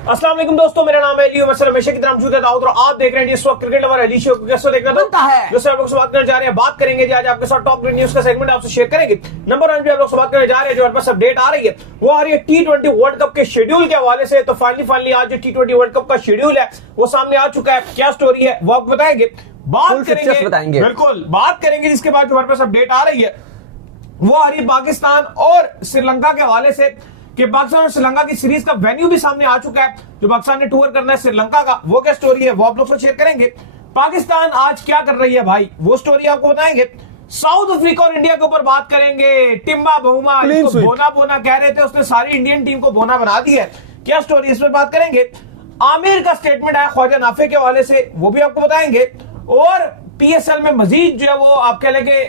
अस्सलाम वालेकुम दोस्तों, मेरा नाम है अली उमर, हमेशा की तरह मौजूद है दाऊद और आप देख रहे हैं इस वक्त क्रिकेट लवर अली शो को। कैसे देखना बनता है दोस्तों, आप लोग से बात करने जा रहे हैं, बात करेंगे जी आज आपके साथ टॉप न्यूज का सेगमेंट आपसे शेयर करेंगे। नंबर 1 पे आप लोग से बात करने जा रहे हैं, जो हमारे पास अपडेट आ रही है वो आ रही है T20 वर्ल्ड कप के शेड्यूल के हवाले से। तो फाइनली आज जो T20 वर्ल्ड कप का शेड्यूल है वो सामने आ चुका है। क्या स्टोरी है वो आपको बताएंगे, बात करेंगे, बिल्कुल बात करेंगे। जिसके बाद जो हमारे पास अपडेट आ रही है वो आ रही है पाकिस्तान और श्रीलंका के हवाले से कि पाकिस्तान और श्रीलंका की सीरीज का वेन्यू भी सामने आ चुका है। जो पाकिस्तान ने टूर करना है श्रीलंका का, वो क्या स्टोरी है वो आप लोग को शेयर करेंगे। पाकिस्तान आज क्या कर रही है भाई, वो स्टोरी आपको बताएंगे। साउथ अफ्रीका और इंडिया के ऊपर बात करेंगे। टिम्बा बहुमा बोना बोना कह रहे थे, उसने सारी इंडियन टीम को बोना बना दी है। क्या स्टोरी, इस पर बात करेंगे। आमिर का स्टेटमेंट आया ख्वाजा नाफे के हवाले से, वो भी आपको बताएंगे। और पीएसएल में मजीद जो है वो आप कह लेंगे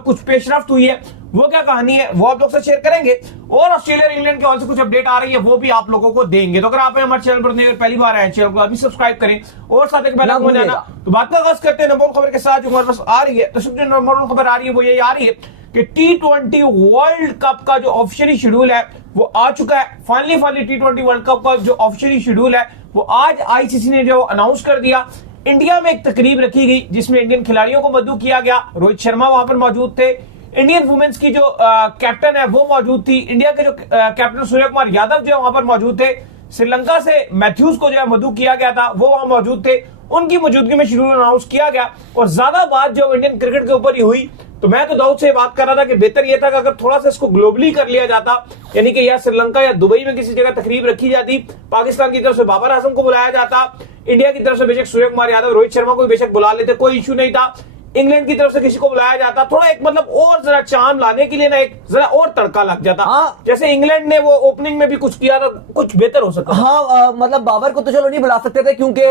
कुछ पेशरफ्त हुई है, वो क्या कहानी है वो आप लोग से शेयर करेंगे। और ऑस्ट्रेलिया और इंग्लैंड के हवाले से कुछ अपडेट आ रही है, वो भी आप लोगों को देंगे। तो अगर आप हमारे चैनल पर पहली बार आए, चैनल को अभी सब्सक्राइब करें और साथ एक बेल आइकन बजाना। तो बात का आगाज करते हैं नंबर खबर के साथ जो हमारे पास आ रही है। तो सबसे नंबर खबर आ रही है वो ये आ रही है कि T20 वर्ल्ड कप का जो ऑफिशियली शेड्यूल है वो आ चुका है। फाइनली T20 वर्ल्ड कप का जो ऑफिशियली शेड्यूल है वो आज आईसीसी ने जो अनाउंस कर दिया। इंडिया में एक तकरीब रखी गई जिसमें इंडियन खिलाड़ियों को मदऊ किया गया। रोहित शर्मा वहां पर मौजूद थे। इंडियन वुमेन्स की जो कैप्टन है वो मौजूद थी। इंडिया के जो कैप्टन सूर्य कुमार यादव जो वहां पर मौजूद थे। श्रीलंका से मैथ्यूज को जो है मदऊ किया गया था, वो वहां मौजूद थे। उनकी मौजूदगी में शेड्यूल अनाउंस किया गया और ज्यादा बात जो इंडियन क्रिकेट के ऊपर ही हुई। तो मैं तो दाऊद से बात कर रहा था कि बेहतर यह था कि अगर थोड़ा सा इसको ग्लोबली कर लिया जाता, यानी कि या श्रीलंका या दुबई में किसी जगह तकरीब रखी जाती, पाकिस्तान की तरफ से बाबर आजम को बुलाया जाता, इंडिया की तरफ से बेशक सूर्य कुमार यादव रोहित शर्मा को बेशक बुला लेते, कोई इश्यू नहीं था। इंग्लैंड की तरफ से किसी को बुलाया जाता, थोड़ा एक मतलब और जरा चाम लाने के लिए ना एक जरा और तड़का लग जाता। हाँ, जैसे इंग्लैंड ने वो ओपनिंग में भी कुछ किया था, कुछ बेहतर हो सकता। हाँ, मतलब बाबर को तो चलो नहीं बुला सकते थे क्योंकि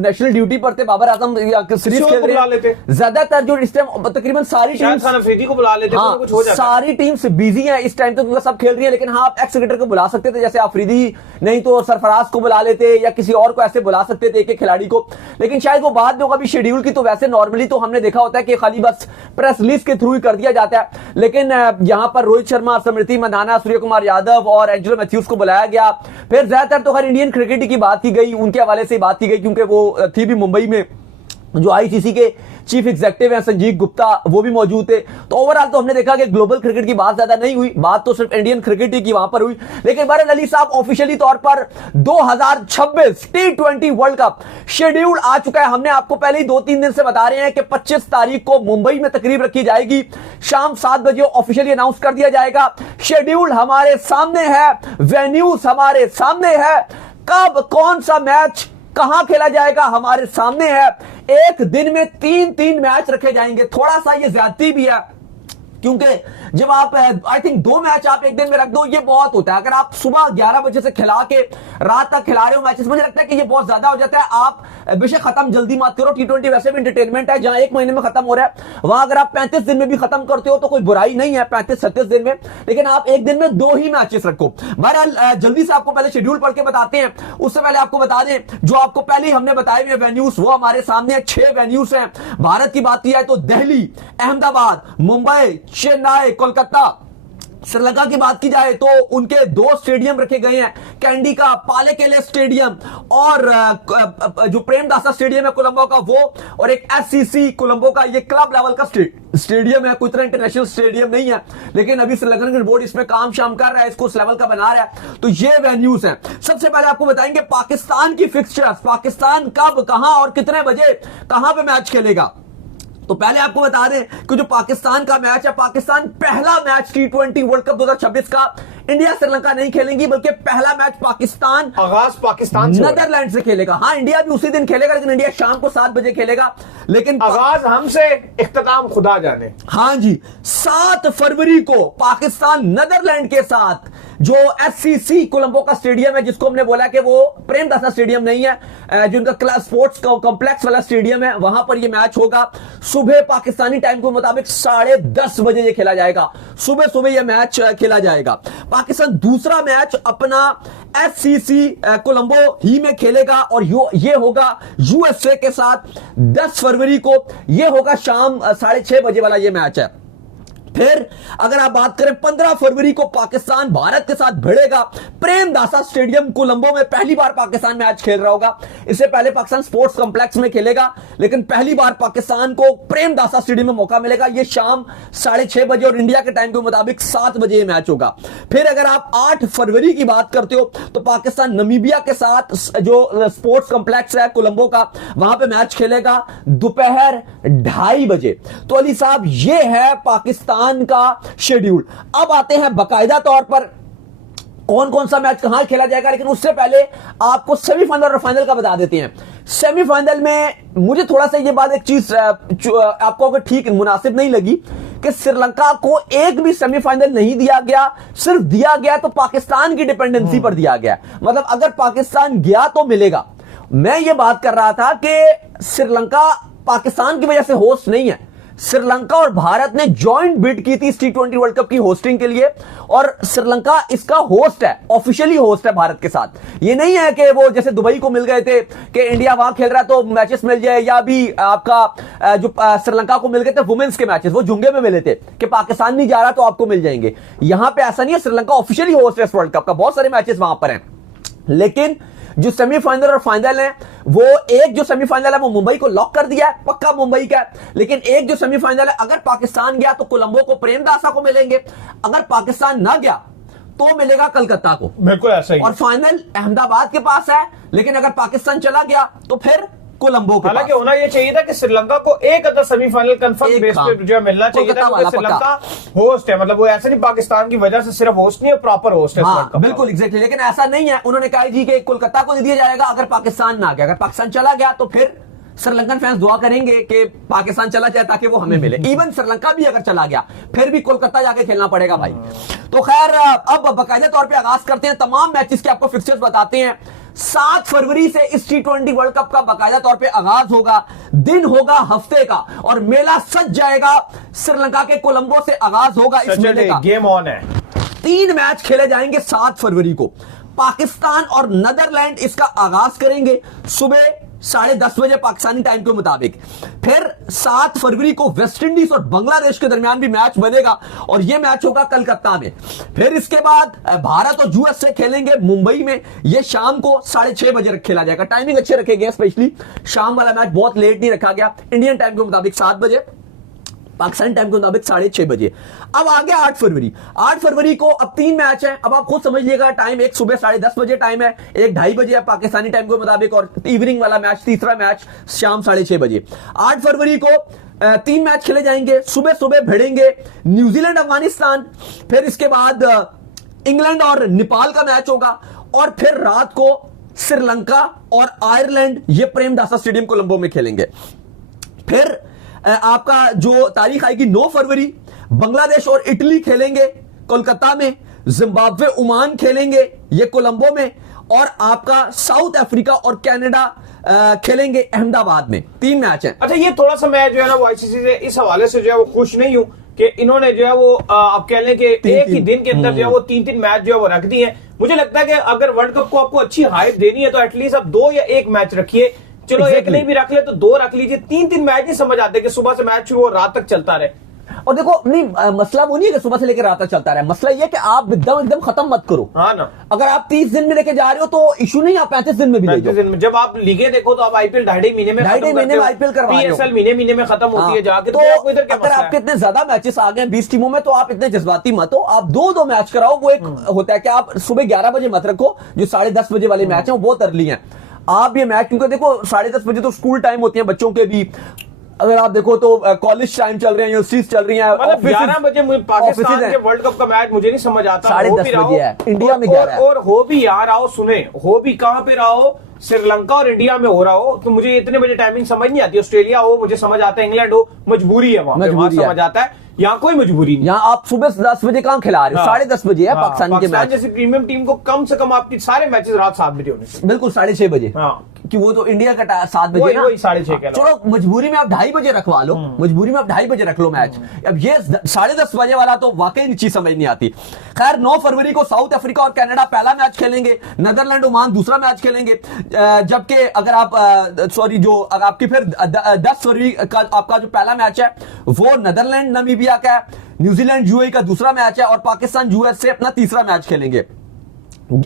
नेशनल ड्यूटी पर थे। बाबर आजम सीरीज खेल रहे थे। ज्यादातर जो इस टाइम तकरीबन सारी टीम अफरीदी को बुला लेते, हाँ, कुछ हो जाता। सारी टीम्स बिजी है इस टाइम तो क्योंकि सब खेल रही है। लेकिन हाँ, आप एक्स क्रिकेटर को बुला सकते थे, जैसे अफरीदी नहीं तो सरफराज को बुला लेते या किसी और को ऐसे बुला सकते थे, एक खिलाड़ी को। लेकिन शायद वो बाद में होगा। अभी शेड्यूल की तो वैसे नॉर्मली तो हमने देखा होता है कि खाली बस प्रेस रिलीज के थ्रू ही कर दिया जाता है। लेकिन यहां पर रोहित शर्मा, स्मृति मंदाना, सूर्य कुमार यादव और एंजेलो मैथ्यूज को बुलाया गया। फिर ज्यादातर तो हर इंडियन क्रिकेट की बात की गई, उनके हवाले से बात की गई क्योंकि वो थी भी मुंबई में। जो आईसीसी के चीफ एग्जीक्यूटिव हैं संजीव गुप्ता, वो भी मौजूद थे। तो ओवरऑल तो हमने देखा कि ग्लोबल क्रिकेट की बात ज्यादा नहीं हुई, बात तो सिर्फ इंडियन क्रिकेट की वहां पर हुई। लेकिन बहरहाल अली साहब ऑफिशियली तौर पर 2026 T20 वर्ल्ड कप शेड्यूल आ चुका है। हमने आपको पहले ही 2-3 दिन से बता रहे हैं कि 25 तारीख को मुंबई में तकरीब रखी जाएगी, शाम 7 बजे ऑफिशियली अनाउंस कर दिया जाएगा। शेड्यूल हमारे सामने है, वेन्यूज हमारे सामने है, कब कौन सा मैच कहां खेला जाएगा हमारे सामने है। एक दिन में 3-3 मैच रखे जाएंगे। थोड़ा सा ये ज्यादती भी है क्योंकि जब आप आई थिंक 2 मैच आप एक दिन में रख दो, ये बहुत होता है। अगर आप सुबह 11 बजे से खिला के रात तक खिला रहे हो मैचेस, मुझे लगता है कि ये बहुत ज्यादा हो जाता है। आप बेशक खत्म जल्दी मत करो, T20 वैसे भी एंटरटेनमेंट है। जहां 1 महीने में खत्म हो रहा है, वहां अगर आप 35 दिन में भी खत्म करते हो तो कोई बुराई नहीं है, 35-37 दिन में। लेकिन आप एक दिन में 2 ही मैचेस रखो। बहरहाल जल्दी से आपको पहले शेड्यूल पढ़ के बताते हैं। उससे पहले आपको बता दें, जो आपको पहले ही हमने बताए हुए वेन्यूज वो हमारे सामने 6 वेन्यूज हैं। भारत की बात की जाए तो दिल्ली, अहमदाबाद, मुंबई, चेन्नई, कोलकाता। श्रीलंका की बात की जाए तो उनके 2 स्टेडियम रखे गए हैं, कैंडी का पालेकेले स्टेडियम और जो प्रेमदासा स्टेडियम है कोलंबो का वो, और एक एससीसी कोलंबो का ये क्लब लेवल का स्टेडियम है। कोई तरह इंटरनेशनल स्टेडियम नहीं है, लेकिन अभी श्रीलंकन क्रिकेट बोर्ड इसमें काम शाम कर रहा है, इसको उस लेवल का बना रहा है। तो ये वेन्यूज हैं। सबसे पहले आपको बताएंगे पाकिस्तान की फिक्सचर्स, पाकिस्तान कब, कहां और कितने बजे कहां पे मैच खेलेगा। तो पहले आपको बता दें कि जो पाकिस्तान का मैच है, पाकिस्तान पहला मैच T20 वर्ल्ड कप 2026 का इंडिया श्रीलंका नहीं खेलेंगी, बल्कि पहला मैच पाकिस्तान आगाज पाकिस्तान से नीदरलैंड से खेलेगा। हाँ, इंडिया भी उसी दिन खेलेगा, लेकिन इंडिया शाम को 7 बजे खेलेगा। लेकिन आगाज हमसे, इख्तिताम खुदा जाने। हाँ जी, 7 फरवरी को पाकिस्तान नीदरलैंड के साथ जो एससीसी कोलंबो का स्टेडियम है, जिसको हमने बोला कि वो प्रेमदासा स्टेडियम नहीं है, जो उनका क्लास स्पोर्ट्स कॉम्प्लेक्स वाला स्टेडियम है, वहां पर ये मैच होगा। सुबह पाकिस्तानी टाइम के मुताबिक 10:30 बजे ये खेला जाएगा। सुबह सुबह ये मैच खेला जाएगा। पाकिस्तान दूसरा मैच अपना एससीसी कोलंबो ही में खेलेगा और ये होगा यूएसए के साथ 10 फरवरी को। ये होगा शाम 6:30 बजे वाला ये मैच है। फिर अगर आप बात करें 15 फरवरी को पाकिस्तान भारत के साथ भिड़ेगा प्रेमदासा स्टेडियम कोलंबो में। पहली बार पाकिस्तान मैच खेल रहा होगा, इससे पहले पाकिस्तान स्पोर्ट्स कॉम्प्लेक्स में खेलेगा, लेकिन पहली बार पाकिस्तान को प्रेमदासा स्टेडियम में मौका मिलेगा। यह शाम 6:30 बजे और इंडिया के टाइम के मुताबिक 7 बजे मैच होगा। फिर अगर आप 8 फरवरी की बात करते हो तो पाकिस्तान नमीबिया के साथ जो स्पोर्ट्स कॉम्प्लेक्स है कोलंबो का, वहां पे मैच खेलेगा दोपहर 2:30 बजे। तो अली साहब ये है पाकिस्तान का शेड्यूल। अब आते हैं बाकायदा तौर पर कौन कौन सा मैच कहां खेला जाएगा, लेकिन उससे पहले आपको सेमीफाइनल और फाइनल का बता देते हैं। सेमीफाइनल में मुझे थोड़ा सा ये बात एक चीज आपको अगर ठीक मुनासिब नहीं लगी कि श्रीलंका को एक भी सेमीफाइनल नहीं दिया गया, सिर्फ दिया गया तो पाकिस्तान की डिपेंडेंसी पर दिया गया। मतलब अगर पाकिस्तान गया तो मिलेगा। मैं ये बात कर रहा था कि श्रीलंका पाकिस्तान की वजह से होस्ट नहीं है। श्रीलंका और भारत ने जॉइंट बिड की थी T20 वर्ल्ड कप की होस्टिंग के लिए, और श्रीलंका इसका होस्ट है, ऑफिशियली होस्ट है भारत के साथ। ये नहीं है कि वो जैसे दुबई को मिल गए थे कि इंडिया वहां खेल रहा है तो मैचेस मिल जाए, या भी आपका जो श्रीलंका को मिल गए थे वुमेन्स के मैचेस, वो जुंगे में मिले थे कि पाकिस्तान नहीं जा रहा तो आपको मिल जाएंगे। यहां पर ऐसा नहीं है, श्रीलंका ऑफिशियली होस्ट है इस वर्ल्ड कप का, बहुत सारे मैचेस वहां पर हैं। लेकिन जो सेमीफाइनल और फाइनल है, वो एक जो सेमीफाइनल है वो मुंबई को लॉक कर दिया है, पक्का मुंबई का। लेकिन एक जो सेमीफाइनल है, अगर पाकिस्तान गया तो कोलंबो को प्रेमदासा को मिलेंगे, अगर पाकिस्तान ना गया तो मिलेगा कलकत्ता को। बिल्कुल ऐसा ही। और फाइनल अहमदाबाद के पास है, लेकिन अगर पाकिस्तान चला गया तो फिर कोलंबो के। हालांकि होना यह चाहिए था कि श्रीलंका को एक अदर सेमीफाइनल कंफर्म बेस पे जो मिलना चाहिए था, क्योंकि श्रीलंका होस्ट है। मतलब वो ऐसा नहीं पाकिस्तान की वजह से सिर्फ होस्ट नहीं है, प्रॉपर होस्ट है। हाँ, बिल्कुल एग्जैक्टली। लेकिन ऐसा नहीं है, उन्होंने कहा जी कि कोलकाता को दे दिया जाएगा अगर पाकिस्तान ना गया। अगर पाकिस्तान चला गया तो फिर श्रीलंकन फैंस दुआ करेंगे कि पाकिस्तान चला जाए ताकि वो हमें मिले। इवन श्रीलंका भी अगर चला गया फिर भी कोलकाता जाके खेलना पड़ेगा भाई। तो खैर अब बाकायदा तौर पे आगाज करते हैं, तमाम मैचेस के आपको फिक्सचर्स बताते हैं। 7 फरवरी से इस T20 वर्ल्ड कप का बाकायदा तौर पे आगाज होगा, दिन होगा हफ्ते का, और मेला सज जाएगा। श्रीलंका के कोलंबो से आगाज होगा इस मेले का। गेम ऑन है। 3 मैच खेले जाएंगे 7 फरवरी को। पाकिस्तान और नीदरलैंड इसका आगाज करेंगे सुबह 10:30 बजे पाकिस्तानी टाइम के मुताबिक। फिर 7 फरवरी को वेस्ट इंडीज और बांग्लादेश के दरमियान भी मैच बनेगा, और यह मैच होगा कलकत्ता में। फिर इसके बाद भारत और यूएस से खेलेंगे मुंबई में, यह शाम को 6:30 बजे खेला जाएगा। टाइमिंग अच्छे रखे गए, स्पेशली शाम वाला मैच बहुत लेट नहीं रखा गया। इंडियन टाइम के मुताबिक 7 बजे, पाकिस्तानी टाइम के मुताबिक 6:30 बजे। अब आ गया 8 फरवरी। 8 फरवरी को अब 3 मैच हैं। अब आप खुद समझ लीजिएगा टाइम, एक सुबह 10:30 बजे टाइम है, एक 2:30 बजे है पाकिस्तानी टाइम के मुताबिक, और इवनिंग वाला मैच, तीसरा मैच शाम 6:30 बजे। 8 फरवरी को 3 मैच खेले जाएंगे। सुबह सुबह भिड़ेंगे न्यूजीलैंड अफगानिस्तान, फिर इसके बाद इंग्लैंड और नेपाल का मैच होगा, और फिर रात को श्रीलंका और आयरलैंड ये प्रेमदासा स्टेडियम कोलंबो में खेलेंगे। फिर आपका जो तारीख आएगी 9 फरवरी, बांग्लादेश और इटली खेलेंगे कोलकाता में, जिम्बाब्वे ओमान खेलेंगे ये कोलंबो में, और आपका साउथ अफ्रीका और कनाडा खेलेंगे अहमदाबाद में। 3 मैच हैं। अच्छा, ये थोड़ा सा मैं जो है ना वो आईसीसी से इस हवाले से जो है वो खुश नहीं हूं कि इन्होंने जो है वो आप कह लें कि एक ही दिन के अंदर जो है वो 3-3 मैच जो है वो रख दिए हैं। मुझे लगता है कि अगर वर्ल्ड कप को आपको अच्छी हाइप देनी है तो एटलीस्ट आप 2 या 1 मैच रखिए। चलो exactly. एक नहीं भी रख ले तो 2 रख लीजिए। 3-3 मैच नहीं समझ आते कि सुबह से मैच वो रात तक चलता रहे। और देखो नहीं, मसला वो नहीं है कि सुबह से लेकर रात तक चलता रहे, मसला ये कि आप एकदम खत्म मत करो। हाँ ना, अगर आप 30 दिन में लेके जा रहे हो तो इशू नहीं, आप 35 दिन में भी ले जाओ। जब आप लीगे देखो तो आप आईपीएल 2.5 महीने में आईपीएल करवा रहे हो, PSL महीने में खत्म होती है जाके। तो अगर आपके इतने ज्यादा मैचेस आ गए 20 टीमों में, तो आप इतने जज्बाती मत हो, आप 2-2 मैच कराओ। वो एक होता है कि आप सुबह 11 बजे मत रखो, जो 10:30 बजे वाले मैच है वो बहुत अर्ली है। आप ये मैच, क्योंकि देखो 10:30 बजे तो स्कूल टाइम होती है बच्चों के भी, अगर आप देखो तो कॉलेज टाइम चल रहे हैं, यूनिवर्सिटीज चल रही हैं। मतलब 11 बजे पाकिस्तान के वर्ल्ड कप का मैच मुझे नहीं समझ आता। 10:30 बजे है इंडिया में, और हो भी यहाँ रहा हो, सुने हो भी कहां पे रहा हो, श्रीलंका और इंडिया में हो रहा हो, तो मुझे इतने बजे टाइमिंग समझ नहीं आती। ऑस्ट्रेलिया हो मुझे समझ आता है, इंग्लैंड हो मजबूरी है वहां समझ आता है। यहाँ कोई मजबूरी नहीं। यहाँ आप सुबह 10 बजे कहां खिला रहे हो? 10:30 बजे है पाकिस्तान के मैच। जैसे प्रीमियम टीम को कम से कम आपकी सारे मैचेस रात 7 बजे होने चाहिए। बिल्कुल 6:30 बजे, कि वो तो इंडिया का 7 बजे ना, 6:30। चलो मजबूरी में आप 2:30 बजे रखवा लो, मजबूरी में आप 2:30 बजे रख लो मैच। अब ये 10:30 बजे वाला तो वाकई चीज समझ नहीं आती। खैर 9 फरवरी को साउथ अफ्रीका और कनाडा पहला मैच खेलेंगे, नीदरलैंड ओमान दूसरा मैच खेलेंगे। जबकि अगर आप आपकी फिर 10 फरवरी का आपका जो पहला मैच है वो नीदरलैंड नमीबिया का है। न्यूजीलैंड यूएई का दूसरा मैच है और पाकिस्तान यूएस से अपना तीसरा मैच खेलेंगे।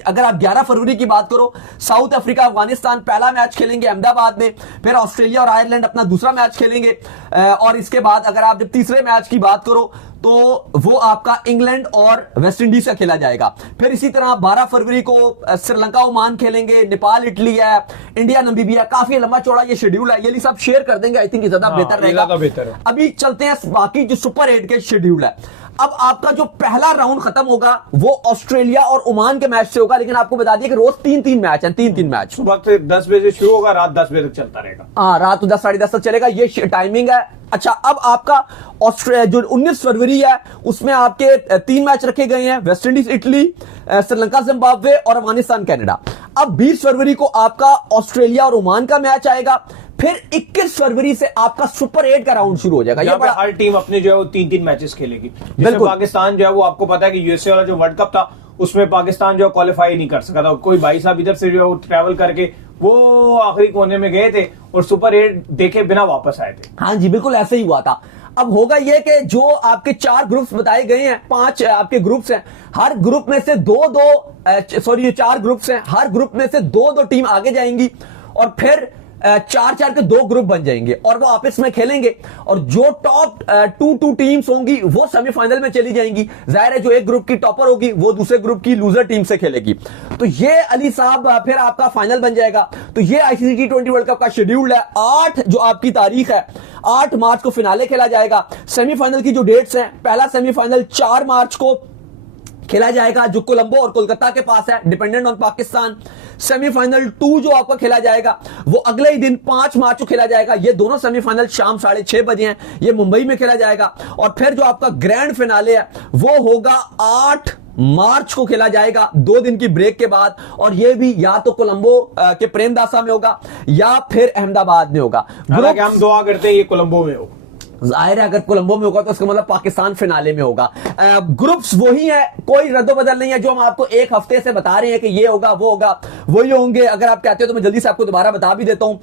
अगर आप 11 फरवरी की बात करो, साउथ अफ्रीका अफगानिस्तान पहला मैच खेलेंगे अहमदाबाद में, फिर ऑस्ट्रेलिया और आयरलैंड अपना दूसरा मैच खेलेंगे, और इसके बाद अगर आप जब तीसरे मैच की बात करो तो वो आपका इंग्लैंड और वेस्ट इंडीज का खेला जाएगा। फिर इसी तरह 12 फरवरी को श्रीलंका ओमान खेलेंगे, नेपाल इटली है, इंडिया नमीबिया। काफी लंबा चौड़ा ये शेड्यूल है, ये सब शेयर कर देंगे, आई थिंक ज्यादा बेहतर रहेगा। अभी चलते हैं बाकी जो सुपर 8 के शेड्यूल है। अब आपका जो पहला राउंड खत्म होगा वो ऑस्ट्रेलिया और ओमान के मैच से होगा, लेकिन आपको बता दिया कि रोज 3-3 मैच हैं, 3-3 मैच। वक्त 10 बजे शुरू होगा, रात 10 बजे तक चलता रहेगा। हाँ, रात 10 साढ़े 10 तक चलेगा, ये टाइमिंग है। अच्छा, अब आपका ऑस्ट्रेलिया जो 19 फरवरी है उसमें आपके 3 मैच रखे गए हैं, West Indies Italy, Sri Lanka Zimbabwe और अफगानिस्तान कनाडा। अब 20 फरवरी को आपका ऑस्ट्रेलिया और ओमान का मैच आएगा। फिर 21 फरवरी से आपका सुपर 8 का राउंड शुरू हो जाएगा। ये बड़ा, हर टीम अपने जो है वो 3-3 मैचेस खेलेगी। बिल्कुल, पाकिस्तान जो है वो आपको पता है कि यूएसए वाला जो वर्ल्ड कप था उसमें पाकिस्तान जो क्वालिफाई नहीं कर सका था। कोई भाई साहब इधर से जो है वो ट्रैवल करके वो आखिरी कोने में गए थे और सुपर 8 देखे बिना वापस आए थे। हाँ जी, बिल्कुल ऐसे ही हुआ था। अब होगा यह कि जो आपके 4 ग्रुप्स बताए गए हैं, 5 आपके ग्रुप्स हैं, हर ग्रुप में से 4 ग्रुप्स हैं, हर ग्रुप में से 2-2 टीम आगे जाएंगी और फिर 4-4 के 2 ग्रुप बन जाएंगे और वो आपस में खेलेंगे और जो टॉप 2 टीम्स होंगी वो सेमीफाइनल में चली जाएंगी। जाहिर है जो एक ग्रुप की टॉपर होगी वो दूसरे ग्रुप की लूजर टीम से खेलेगी। तो ये अली साहब फिर आपका फाइनल बन जाएगा। तो ये आईसीसी T20 वर्ल्ड कप का शेड्यूल है। 8 जो आपकी तारीख है, 8 मार्च को फिनाले खेला जाएगा। सेमीफाइनल की जो डेट्स हैं, पहला सेमीफाइनल 4 मार्च को खेला जाएगा जो कोलंबो और कोलकाता के पास है, डिपेंडेंट ऑन पाकिस्तान। सेमीफाइनल 2 जो आपका खेला जाएगा वो अगले ही दिन 5 मार्च को खेला जाएगा। ये दोनों सेमीफाइनल शाम 6:30 बजे हैं, ये मुंबई में खेला जाएगा। और फिर जो आपका ग्रैंड फिनाले है वो होगा 8 मार्च को खेला जाएगा, 2 दिन की ब्रेक के बाद। और ये भी या तो कोलंबो के प्रेमदासा में होगा या फिर अहमदाबाद में होगा। हम दुआ करते हैं ये कोलंबो में हो। जाहिर है अगर कोलंबो में होगा तो उसका मतलब पाकिस्तान फिनाले में होगा। ग्रुप्स वही है, कोई रद्दोबदल नहीं है। जो हम आपको एक हफ्ते से बता रहे हैं कि ये होगा वो होगा, वही होंगे। अगर आप कहते हो तो मैं जल्दी से आपको दोबारा बता भी देता हूं।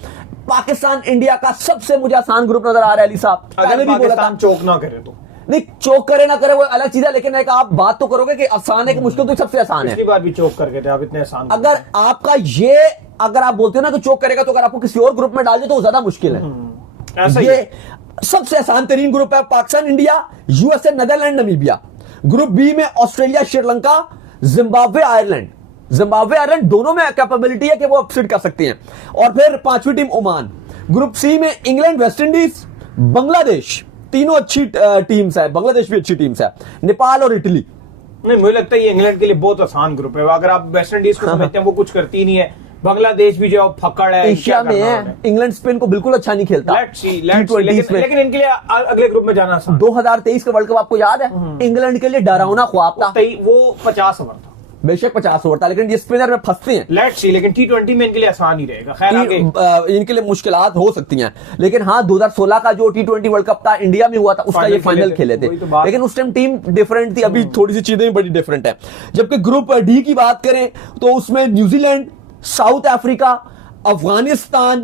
पाकिस्तान इंडिया का सबसे मुझे आसान ग्रुप नजर आ रहा है अली साहब। अगर पाकिस्तान चोक ना करे तो नहीं, चोक करे ना करे वो अलग चीज है, लेकिन एक आप बात तो करोगे कि आसान है कि मुश्किल, तो सबसे आसान है। पिछली बार भी चोक करके थे, आप इतने आसान। अगर आपका ये अगर आप बोलते हो ना कि चोक करेगा तो अगर आपको किसी और ग्रुप में डाल दे तो ज्यादा मुश्किल है। ऐसा ये सबसे आसान तरीन ग्रुप है। Pakistan India, USA Netherland Namibia. Group B में Australia Sri Lanka, Zimbabwe Ireland. Zimbabwe Ireland दोनों में कैपेबिलिटी है कि वो अपसेट कर सकते हैं। और फिर 5वीं टीम ओमान। ग्रुप सी में इंग्लैंड, वेस्ट इंडीज, बांग्लादेश। तीनों अच्छी टीम्स है, बांग्लादेश भी अच्छी टीम्स है, नेपाल और इटली। नहीं, मुझे लगता है ये इंग्लैंड के लिए बहुत आसान ग्रुप है। अगर आप वेस्ट इंडीज को समझते हैं वो कुछ करती नहीं है, बांग्लादेश भी जो फक्कड़ है, एशिया में है। इंग्लैंड स्पिन को बिल्कुल अच्छा नहीं खेलता। लेकिन इनके लिए अगले ग्रुप में जाना आसान। 2023 का वर्ल्ड कप आपको याद है, इंग्लैंड के लिए डरावना ख्वाब था। वो 50 ओवर था, बेशक 50 ओवर था, लेकिन ये स्पिनर में फंसते हैं। लेट्स सी, लेकिन T20 में इनके लिए आसान ही रहेगा। खैर आगे इनके लिए मुश्किलात हो सकती हैं, लेकिन हाँ 2016 का जो T20 वर्ल्ड कप था इंडिया में हुआ था उसका ये फाइनल खेले थे, लेकिन उस टाइम टीम डिफरेंट थी। अभी थोड़ी सी चीजें बड़ी डिफरेंट है। जबकि ग्रुप डी की बात करें तो उसमें New Zealand, south Africa, Afghanistan,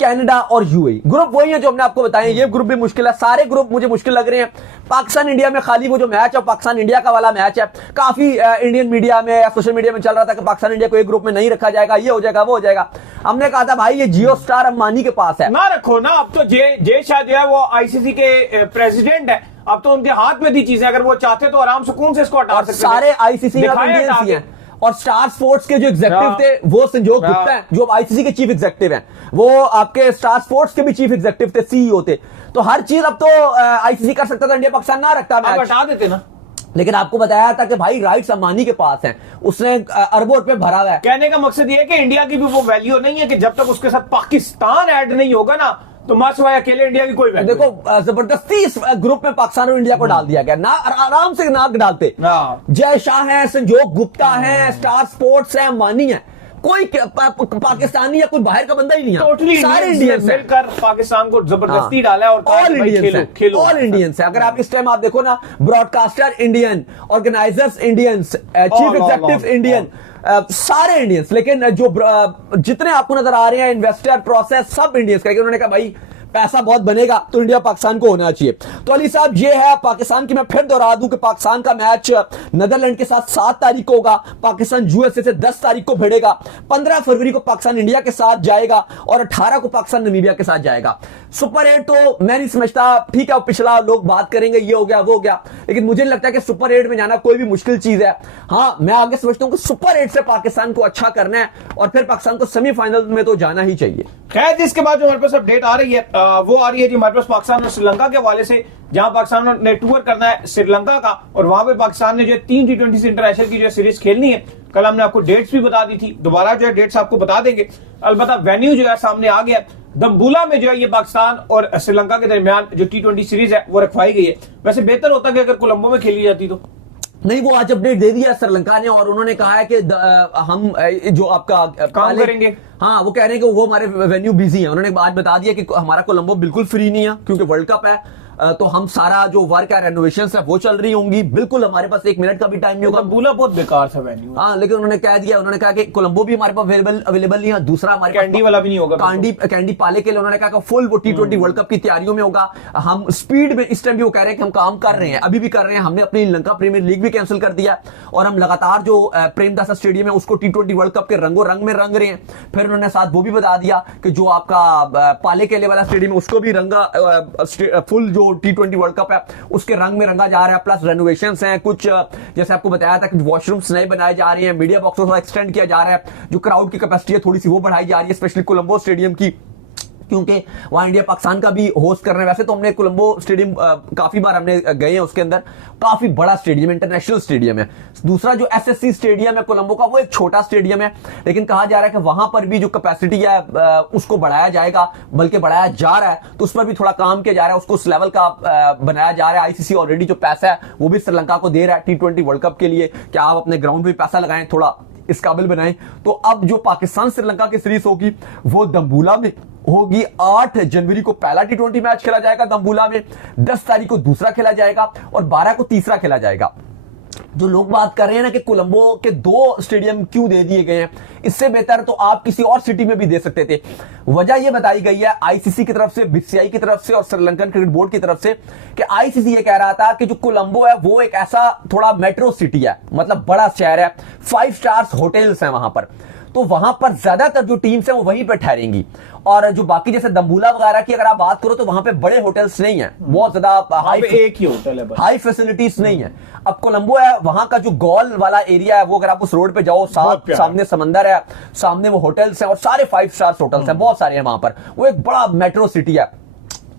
Canada और यूएई। ग्रुप वही है जो हमने आपको बताए। ये ग्रुप भी मुश्किल है, सारे ग्रुप मुझे मुश्किल लग रहे हैं। पाकिस्तान इंडिया में खाली वो जो मैच है, पाकिस्तान इंडिया का वाला मैच है। काफी इंडियन मीडिया में या सोशल मीडिया में चल रहा था कि पाकिस्तान इंडिया को एक ग्रुप में नहीं रखा जाएगा, ये हो जाएगा वो हो जाएगा। हमने कहा था भाई ये जियो स्टार अंबानी के पास है, ना रखो ना। अब तो जय शाह जो है वो आईसीसी के प्रेसिडेंट है, अब तो उनके हाथ में दी चीजें। अगर वो चाहते तो आराम सुकून से इसको हटा सकते। सारे आईसीसी इंडियंस हैं। और स्टार स्पोर्ट्स के जो एग्जीक्यूटिव थे वो संजोग गुप्ता हैं, जो आईसीसी के चीफ एग्जीक्यूटिव हैं। वो आपके स्टार स्पोर्ट्स के भी चीफ एग्जीक्यूटिव थे, सीईओ थे। तो हर चीज अब तो आईसीसी कर सकता था, इंडिया पाकिस्तान ना रखता, हटा देते ना। लेकिन आपको बताया था कि भाई राइट्स अंबानी के पास हैं, उसने अरबों रुपए भरा हुआ है। कहने का मकसद ये है कि इंडिया की भी वो वैल्यू नहीं है कि जब तक उसके साथ पाकिस्तान ऐड नहीं होगा ना तो मासवाई अकेले इंडिया की कोई वैल्यू। देखो जबरदस्ती इस ग्रुप में पाकिस्तान और इंडिया को डाल दिया गया ना, आराम से नाक डालते। जय शाह है, संजोग गुप्ता है, स्टार स्पोर्ट्स है, अंबानी है, कोई पाकिस्तानी या कोई बाहर का बंदा ही नहीं है। टोटली सारे इंडियंस मिलकर पाकिस्तान को जबरदस्ती डाला है। और ऑल इंडियंस, ऑल इंडियंस है। अगर आप इस टाइम आप देखो ना, broadcaster Indian, organisers Indians, chief executive Indian, सारे इंडियंस। लेकिन जो जितने आपको नजर आ रहे हैं इन्वेस्टर प्रोसेस सब इंडियंस का। उन्होंने कहा भाई पैसा बहुत बनेगा तो इंडिया पाकिस्तान को होना चाहिए। तो अली साहब ये है पाकिस्तान की, मैं फिर दोहरा दूं कि पाकिस्तान का मैच नीदरलैंड के साथ 7 तारीख को होगा, पाकिस्तान यूएसए से 10 तारीख को भिड़ेगा, 15 फरवरी को पाकिस्तान इंडिया के साथ जाएगा और 18 को पाकिस्तान नामीबिया के साथ जाएगा। सुपर 8 तो मैं नहीं समझता, ठीक है पिछला लोग बात करेंगे ये हो गया वो हो गया, लेकिन मुझे नहीं लगता कि सुपर 8 में जाना कोई भी मुश्किल चीज है। हाँ मैं आगे समझता हूं कि सुपर 8 से पाकिस्तान को अच्छा करना है और फिर पाकिस्तान को सेमीफाइनल में तो जाना ही चाहिए। खैर इसके बाद जो हमारे पास अपडेट आ रही है वो आ रही है जी हमारे पास पाकिस्तान और श्रीलंका के हवाले से, जहां पाकिस्तान ने टूर करना है श्रीलंका का और वहां पे पाकिस्तान ने जो 3 T20 इंटरनेशनल की जो सीरीज खेलनी है, कल हमने आपको डेट्स भी बता दी थी, दोबारा जो है डेट्स आपको बता देंगे। अलबत्ता वेन्यू जो है सामने आ गया, दम्बुला में जो है ये पाकिस्तान और श्रीलंका के दरमियान जो T20 सीरीज है वो रखवाई गई है। वैसे बेहतर होता कि अगर कोलंबो में खेली जाती तो नहीं, वो आज अपडेट दे दिया श्रीलंका ने और उन्होंने कहा है कि हम जो आपका काम करेंगे। हाँ वो कह रहे हैं कि वो हमारे वेन्यू बिजी है। उन्होंने आज बता दिया कि हमारा कोलंबो बिल्कुल फ्री नहीं है क्योंकि वर्ल्ड कप है, तो हम सारा जो वर्क है रेनोवेशन है वो चल रही होंगी, बिल्कुल हमारे पास 1 मिनट का भी टाइम नहीं होगा। दम्बुला बहुत बेकार था वेन्यू। हाँ लेकिन उन्होंने कह दिया, उन्होंने कहा कि कोलंबो भी हमारे पास अवेलेबल नहीं है, दूसरा हमारे कैंडी वाला भी नहीं होगा, कैंडी पाले के लिए उन्होंने कहा फुल वो T20 वर्ल्ड कप की तैयारियों में होगा। हम स्पीड में इस टाइम भी वो कह रहे हैं कि हम काम कर रहे हैं, अभी भी कर रहे हैं। हमने अपनी लंका प्रीमियर लीग भी कैंसिल कर दिया और हम लगातार जो प्रेमदासा स्टेडियम है उसको T20 वर्ल्ड कप के रंगों रंग में रंग रहे हैं। फिर उन्होंने साथ वो भी बता दिया कि जो आपका पाले केले वाला स्टेडियम है उसको भी रंगा फुल जो T20 वर्ल्ड कप है उसके रंग में रंगा जा रहा है, प्लस रेनोवेशंस हैं कुछ, जैसे आपको बताया था कि वॉशरूम्स नए बनाए जा रहे हैं, मीडिया बॉक्सों को एक्सटेंड किया जा रहा है, जो क्राउड की कैपेसिटी है थोड़ी सी वो बढ़ाई जा रही है, स्पेशली कोलंबो स्टेडियम की, क्योंकि वहां इंडिया पाकिस्तान का भी होस्ट कर रहे हैं। वैसे तो हमने कोलंबो स्टेडियम काफी बार हमने गए हैं, उसके अंदर काफी बड़ा स्टेडियम, इंटरनेशनल स्टेडियम है। दूसरा जो एसएससी स्टेडियम है कोलंबो का वो एक छोटा स्टेडियम है, लेकिन कहा जा रहा है कि वहां पर भी जो कैपेसिटी है उसको बढ़ाया जाएगा, बल्कि बढ़ाया जा रहा है, तो उस पर भी थोड़ा काम किया जा रहा है, उसको उस लेवल का बनाया जा रहा है। आईसीसी ऑलरेडी जो पैसा है वो भी श्रीलंका को दे रहा है T20 वर्ल्ड कप के लिए कि आप अपने ग्राउंड पे पैसा लगाएं, थोड़ा इस काबिल बनाएं। तो अब जो पाकिस्तान श्रीलंका की सीरीज होगी वो दम्बुला में होगी। 8 जनवरी को पहला T20 मैच खेला जाएगा दम्बुला में, 10 तारीख को दूसरा खेला जाएगा और 12 को तीसरा खेला जाएगा। जो लोग बात कर रहे हैं ना कि कोलंबो के 2 स्टेडियम क्यों दे दिए गए हैं, इससे बेहतर तो आप किसी और सिटी में भी दे सकते थे। वजह यह बताई गई है आईसीसी की तरफ से, बीसीसीआई की तरफ से और श्रीलंकन क्रिकेट बोर्ड की तरफ से कि आईसीसी ये कह रहा था कि जो कोलंबो है वो एक ऐसा थोड़ा मेट्रो सिटी है, मतलब बड़ा शहर है, 5 स्टार्स होटल्स हैं वहां पर, तो वहां पर ज्यादातर जो टीम्स हैं वो वहीं पर ठहरेंगी। और जो बाकी जैसे दम्बुला वगैरह की अगर आप बात करो तो वहां पे बड़े होटल्स नहीं है, बहुत ज्यादा एक ही होटल है, हाई फैसिलिटीज नहीं है। अब कोलंबो है, वहां का जो गोल वाला एरिया है वो अगर आप उस रोड पे जाओ, सामने समंदर है, सामने वो होटल्स हैं और सारे 5 स्टार होटल्स हैं, बहुत सारे हैं वहां पर, वो एक बड़ा मेट्रो सिटी है।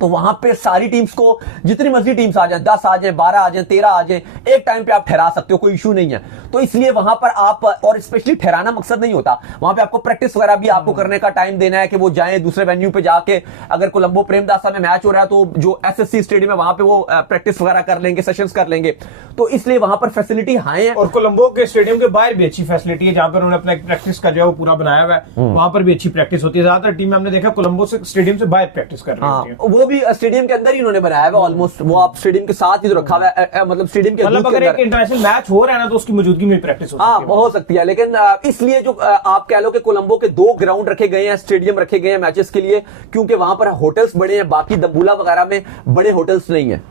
तो वहां पे सारी टीम्स को जितनी मर्जी टीम्स आ जाए, 10 आ जाए, 12 आ जाए, 13 आ जाए, एक टाइम पे आप ठहरा सकते हो, कोई इशू नहीं है। तो इसलिए वहां पर आप, और स्पेशली ठहराना मकसद नहीं होता, वहां पे आपको प्रैक्टिस वगैरह भी आपको करने का टाइम देना है कि वो जाएं दूसरे वेन्यू पे जाके, अगर कोलंबो प्रेमदासा में मैच हो रहा है तो जो एसएससी स्टेडियम है वहां पे वो प्रैक्टिस वगैरह कर लेंगे, सेशंस कर लेंगे, तो इसलिए वहां पर फैसिलिटी हाई है। और कोलंबो के स्टेडियम के बाहर भी अच्छी फैसिलिटी है, जहां पर उन्होंने अपना प्रैक्टिस का जो है वो पूरा बनाया हुआ है, वहां पर भी अच्छी प्रैक्टिस होती है। ज्यादातर टीम हमने देखा कोलंबो से स्टेडियम से बाहर प्रैक्टिस कर रही है, वो भी स्टेडियम के अंदर ही उन्होंने बनाया हुआ ऑलमोस्ट, वो आप स्टेडियम के साथ ही तो रखा हुआ है, मतलब स्टेडियम के मतलब अगर एक इंटरनेशनल मैच हो रहा है ना तो उसकी मौजूदगी में प्रैक्टिस हो सकती है। लेकिन इसलिए जो आप कह लो कि कोलंबो के 2 ग्राउंड रखे गए हैं, स्टेडियम रखे गए हैं मैचेस के लिए, क्योंकि वहां पर होटल्स बड़े हैं, बाकी दम्बुला वगैरह में बड़े होटल्स नहीं है।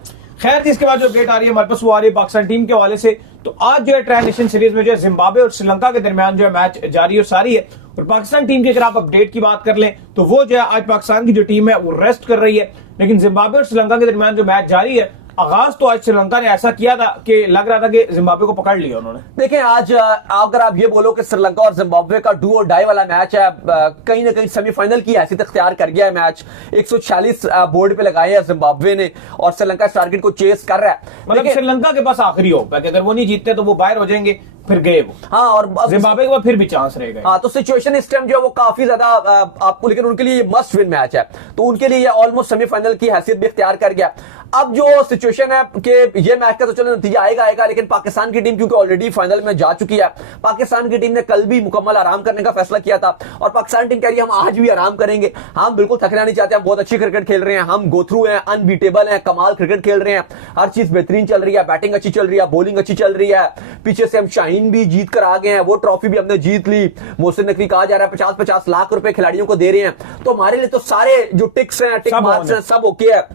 खैर इसके बाद जो अपडेट आ रही है हमारे पास वो आ रही है पाकिस्तान टीम के हवाले से। तो आज जो है ट्राई नेशन सीरीज में जो है जिम्बाब्वे और श्रीलंका के दरमियान जो है मैच जारी और सारी है। और पाकिस्तान टीम की अगर आप अपडेट की बात कर लें तो वो जो है आज पाकिस्तान की जो टीम है वो रेस्ट कर रही है, लेकिन जिम्बाब्वे और श्रीलंका के दरमियान जो मैच जारी है, आगाज तो आज श्रीलंका ने ऐसा किया था कि लग रहा था कि जिम्बाब्वे को पकड़ लिया उन्होंने। देखिए आज अगर आप ये बोलो कि श्रीलंका और जिम्बाब्वे का डू और डाई वाला मैच है, कहीं ना कहीं सेमीफाइनल की हैसियत इख्तियार कर गया है मैच। 146 बोर्ड पे लगाए हैं जिम्बाब्वे ने और श्रीलंका इस टारगेट को चेस कर रहा है। मतलब श्रीलंका के पास आखिरी होप है कि अगर वो नहीं जीतते तो वो बाहर हो जाएंगे, फिर गए वो। हाँ, और जिम्बाब्वे के बाद फिर भी चांस रहेगा। हाँ, तो सिचुएशन इस टाइम जो है वो काफी ज्यादा आपको, लेकिन उनके लिए ये मस्ट विन मैच है, तो उनके लिए ये ऑलमोस्ट सेमीफाइनल की हैसियत भी इख्तियार कर गया। अब जो सिचुएशन है कि ये मैच का तो चलो नतीजा आएगा, लेकिन पाकिस्तान की टीम क्योंकि ऑलरेडी फाइनल में जा चुकी है, पाकिस्तान की टीम ने कल भी मुकम्मल आराम करने का फैसला किया था और पाकिस्तान टीम कह रही है हम आज भी आराम करेंगे। हम बिल्कुल थकना नहीं चाहते, हम बहुत अच्छी क्रिकेट खेल रहे हैं, हम गो थ्रू हैं, अनबीटेबल हैं, कमाल क्रिकेट खेल रहे हैं, हर चीज बेहतरीन चल रही है, बैटिंग अच्छी चल रही है, बॉलिंग अच्छी चल रही है, पीछे से हम शाहीन भी जीत कर आ गए हैं, वो ट्रॉफी भी हमने जीत ली, मोहसिन नकवी कहा जा रहा है 50-50 लाख रुपए खिलाड़ियों को दे रहे हैं, तो हमारे लिए तो सारे जो टिक्स हैं, टिक मार्क्स हैं, सब ओके है,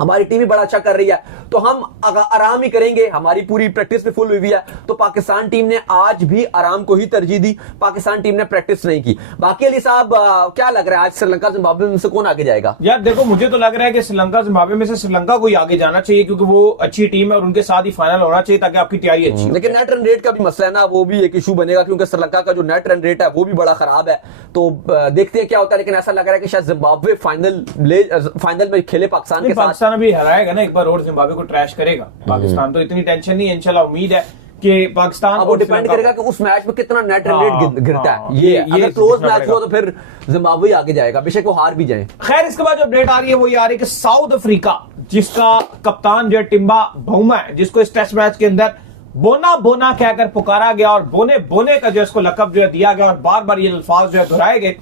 हमारी टीम भी बड़ा अच्छा कर रही है, तो हम आराम ही करेंगे, हमारी पूरी प्रैक्टिस भी फुल हुई है। तो पाकिस्तान टीम ने आज भी आराम को ही तरजीह दी, पाकिस्तान टीम ने प्रैक्टिस नहीं की। बाकी अली साहब क्या लग रहा है आज श्रीलंका जिम्बाब्वे में से कौन आगे जाएगा? यार देखो, मुझे तो लग रहा है कि श्रीलंका जिम्बाब्वे में से श्रीलंका को ही आगे जाना चाहिए, क्योंकि वो अच्छी टीम है और उनके साथ ही फाइनल होना चाहिए ताकि आपकी तैयारी अच्छी हो। लेकिन नेट रन रेट का भी मसला है ना, वो भी एक इशू बनेगा, क्योंकि श्रीलंका का जो नेट रन रेट है वो भी बड़ा खराब है, तो देखते हैं क्या होता है। लेकिन ऐसा लग रहा है कि शायद जिम्बाब्वे फाइनल में खेले पाकिस्तान के साथ। पाकिस्तान अभी हराएगा ना एक बार और जिम्बाब्वे को ट्रैश करेगा पाकिस्तान, तो इतनी टेंशन नहीं है। इंशाल्लाह उम्मीद है कि पाकिस्तान, वो डिपेंड करेगा कि उस मैच में कितना नेट रन रेट गिरता है। ये अगर क्लोज मैच हो तो फिर जिम्बाब्वे आगे जाएगा, बेशक वो हार भी जाए। खैर, इसके बाद जो अपडेट आ रही है वो ये आ रही है कि साउथ अफ्रीका, जिसका कप्तान जो टिम्बा बाउमा है, जिसको इस टेस्ट मैच के अंदर बोना बोना कहकर पुकारा गया और बोने बोने का जो इसको लकब जो है दिया गया और बार बार ये अल्फाज जो है दोहराए गए,